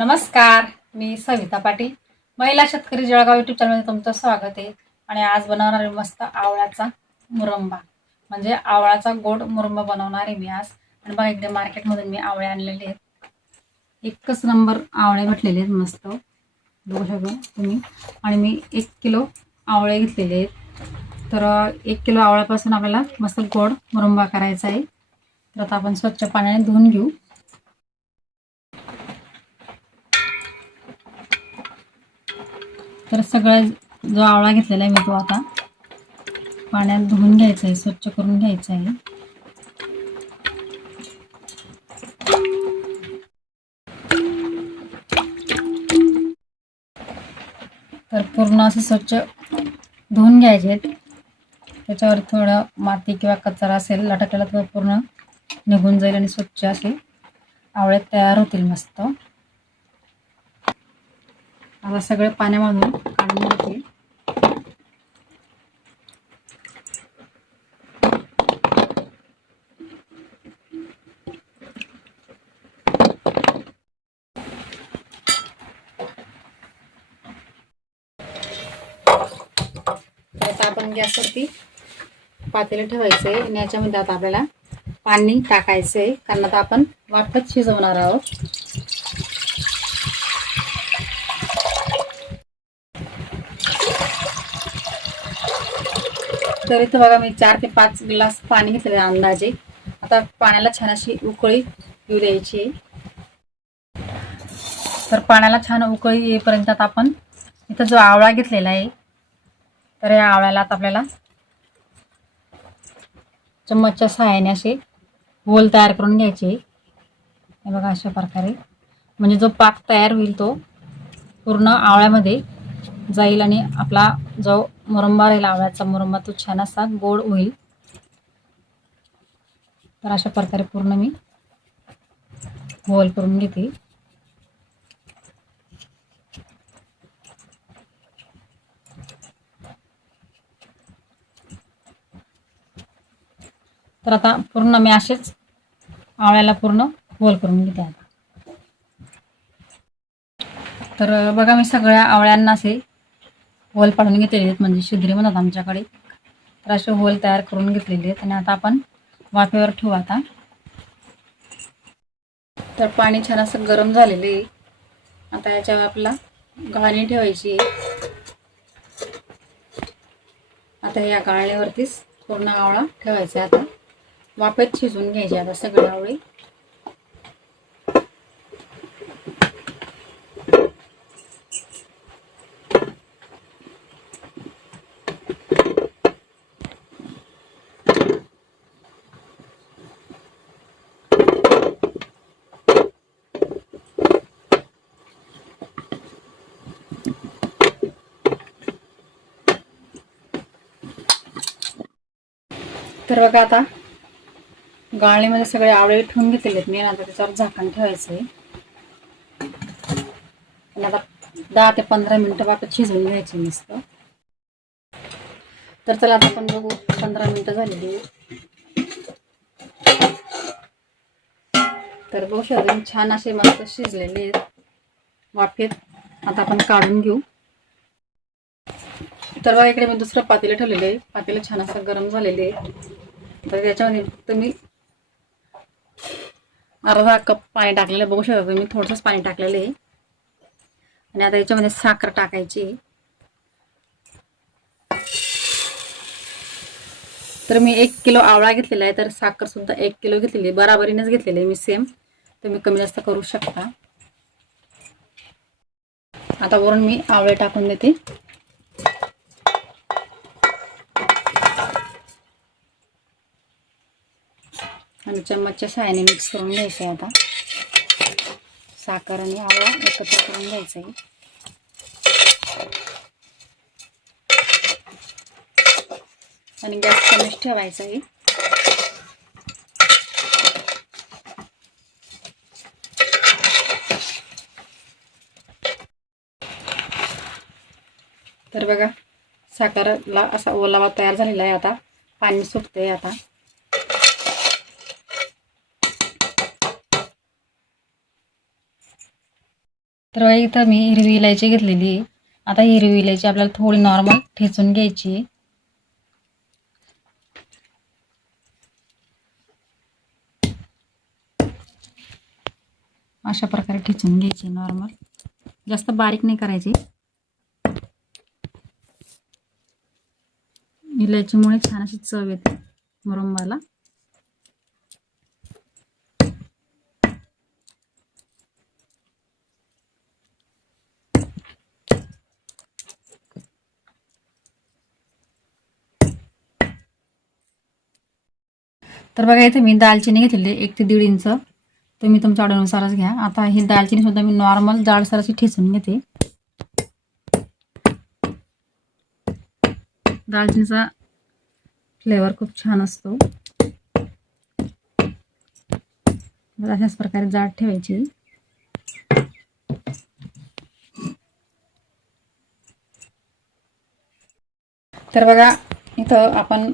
नमस्कार मी सविता पाटील. महिला शेतकरी जळगाव युट्यूब चॅनलमध्ये तुमचं स्वागत आहे. आणि आज बनवणार आहे मस्त आवळ्याचा मुरंबा. म्हणजे आवळाचा गोड मुरंबा बनवणार आहे मी आज. आणि बघा इकडे मार्केटमधून मी आवळे आणलेले आहेत. एकच नंबर आवळे भेटलेले आहेत मस्त. बघू शकता तुम्ही. आणि मी एक किलो आवळे घेतलेले आहेत. तर एक किलो आवळ्यापासून आपल्याला मस्त गोड मुरंबा करायचा आहे. तर आता आपण स्वच्छ पाण्याने धुवून घेऊ. तर सगळा जो आवळा घेतलेला आहे मी तो आता पाण्यात धुवून घ्यायचा आहे स्वच्छ करून घ्यायचा आहे. तर पूर्ण असं स्वच्छ धुवून घ्यायचे आहेत. त्याच्यावर थोडं माती किंवा कचरा असेल लटकलेला तो पूर्ण निघून जाईल आणि स्वच्छ असे आवळे तयार होतील मस्त. आता सगळं पाण्यामधून काढून घेते. आता आपण गॅसवरती पातेले ठेवायचे. आणि याच्यामध्ये आता आपल्याला पाणी टाकायचंय. कारण आता आपण वाटत शिजवणार आहोत. तर इथं बघा मी चार ते पाच ग्लास पाणी घेतलेलं आहे अंदाजे. आता पाण्याला छान अशी उकळी येऊ द्यायची तर पाण्याला छान उकळी येईपर्यंत आता आपण इथं जो आवळा घेतलेला आहे तर या आवळ्याला आता आपल्याला चम्मचच्या सहाय्याने असे होल तयार करून घ्यायचे हे बघा अशा प्रकारे. म्हणजे जो पाक तयार होईल तो पूर्ण आवळ्यामध्ये जाईल आणि आपला जो मुरंबा राहील आवळ्याचा मुरंबा तो छान असा गोड होईल. तर अशा प्रकारे पूर्ण मी होल करून घेते. तर आता पूर्ण मी असेच आवळ्याला पूर्ण होल करून घेते आता. तर बघा मी सगळ्या आवळ्यांना असे होल पाडून घेतलेले आहेत म्हणजे शिद्री म्हणतात आमच्याकडे. तर असे होल तयार करून घेतलेले आहेत आणि आता आपण वाफेवर ठेवू आता. तर पाणी छान असं गरम झालेले आहे. आता याच्यावर आपला गाळणी ठेवायची आता या गाळणीवरतीच पूर्ण आवळा ठेवायचा आता. वाफेत शिजून घ्यायची आता सगळे आवळी. तर बघा आता गाळणीमध्ये सगळे आवळे ठेवून घेतलेले आहेत. मी आता त्याच्यावर झाकण ठेवायचं आहे आणि आता दहा ते पंधरा मिनिटं वाटत शिजवून घ्यायचे मस्त. तर चला आता आपण बघू पंधरा मिनिटं झालेली तर बघू शकतो छान असे मस्त शिजलेले आहेत. वाफेत आता आपण काढून घेऊ. तर बघा इकडे मी दुसरं पातेलं ठेवलेलं आहे. पातेलं छान असं गरम झालेले आहे. तर त्याच्यामध्ये तुम्ही अर्धा कप पाणी टाकलेलं बघू शकता तुम्ही थोडंसंच पाणी टाकलेलं आहे. आणि आता याच्यामध्ये साखर टाकायची तर मी एक किलो आवळा घेतलेला आहे तर साखर सुद्धा एक किलो घेतलेली आहे. बराबरीनेच घेतलेली आहे मी सेम तुम्ही कमी जास्त करू शकता. आता वरून मी आवळे टाकून देते. आणि चम्मचच्या सहाय्याने मिक्स करून घ्यायचं आहे आता. साखर आणि आवळा एकत्र करून घ्यायचं आहे आणि गॅस कमीच ठेवायचा आहे. तर बघा साखरला असा ओलावा तयार झालेला आहे आता. पाणी सुटते आता. तर बघा इथं मी हिरवी इलायची घेतलेली आता हिरवी इलायची आपल्याला थोडी नॉर्मल ठेचून घ्यायची अशा प्रकारे ठेचून घ्यायची नॉर्मल जास्त बारीक नाही करायची. इलायचीमुळे छान अशी चव येते मुरंबाला. तर बघा इथे मी दालचिनी घेतलेली एक ते दीड इंच. तुम्ही तुमच्या ऑर्डरनुसारच घ्या. आता ही दालचिनी सुद्धा मी नॉर्मल जाडसर अशी ठेचून घेते. दालचिनीचा फ्लेवर खूप छान असतो. अशाच प्रकारे जाड ठेवायची. तर बघा इथं आपण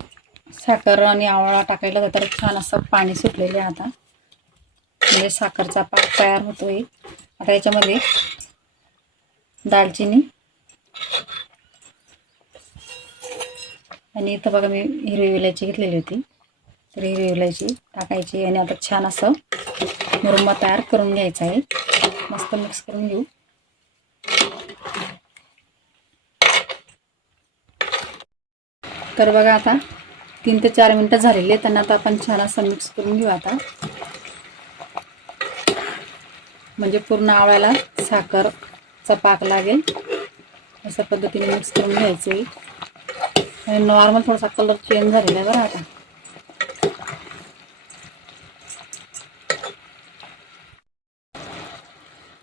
साखर आणि आवळा टाकायला तर छान असं पाणी सुटलेलं आहे आता. म्हणजे साखरचा पाक तयार होतोय. आता याच्यामध्ये दालचिनी आणि इथं बघा मी हिरवी विलायची घेतलेली होती. तर हिरवी विलायची टाकायची आणि आता छान असं मुरुंबा तयार करून घ्यायचा आहे. मस्त मिक्स करून घेऊ. तर बघा आता तीन ते चार मिनटं झालेली त्यांना आता आपण छान असं मिक्स करून घेऊ आता. म्हणजे पूर्ण आवळ्याला साखरचा पाक लागेल. अशा पद्धतीने मिक्स करून घ्यायचं आणि नॉर्मल थोडासा कलर चेंज झालेला आहे बरं आता.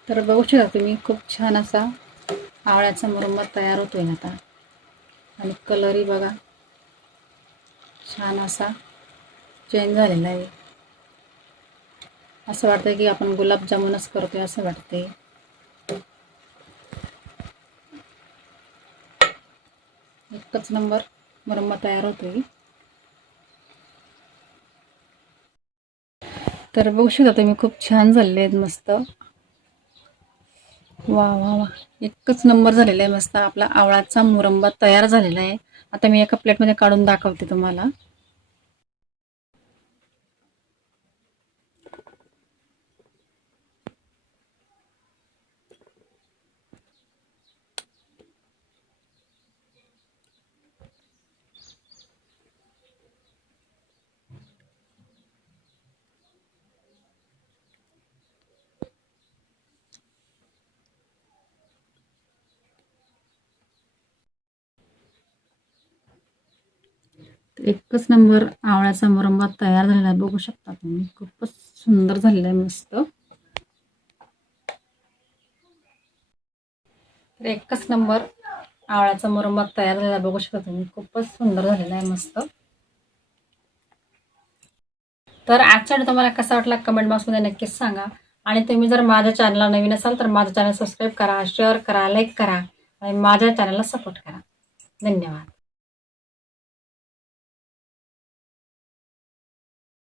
तर बघू शकता तुम्ही खूप छान असा आवळ्याचा मुरंबा तयार होतोय आता. आणि कलरही बघा. छान असा चेंज झालेला आहे. असं वाटतंय की आपण गुलाबजामुनच करतोय असं वाटते एकच नंबर मुरंबा तयार होतोय. तर बघू शकता तुम्ही खूप छान झालेले आहेत मस्त. वा वा वा. एकच नंबर झालेला आहे मस्त. आपला आवळाचा मुरंबा तयार झालेला आहे. आता मी एका प्लेटमध्ये काढून दाखवते तुम्हाला. एकच नंबर आवळ्याचा मुरंबा तयार झालेला आहे. बघू शकता तुम्ही. खूपच सुंदर झालेला आहे मस्त. तर एकच नंबर आवळ्याचा मुरंबा तयार झालेला बघू शकता तुम्ही. खूपच सुंदर झालेला आहे मस्त. तर आजच्या व्हिडिओ तुम्हाला कसा वाटला कमेंट बॉक्समध्ये नक्कीच सांगा. आणि तुम्ही जर माझ्या चॅनलला नवीन असाल तर माझं चॅनल सबस्क्राईब करा शेअर करा लाईक करा आणि माझ्या चॅनलला सपोर्ट करा. धन्यवाद.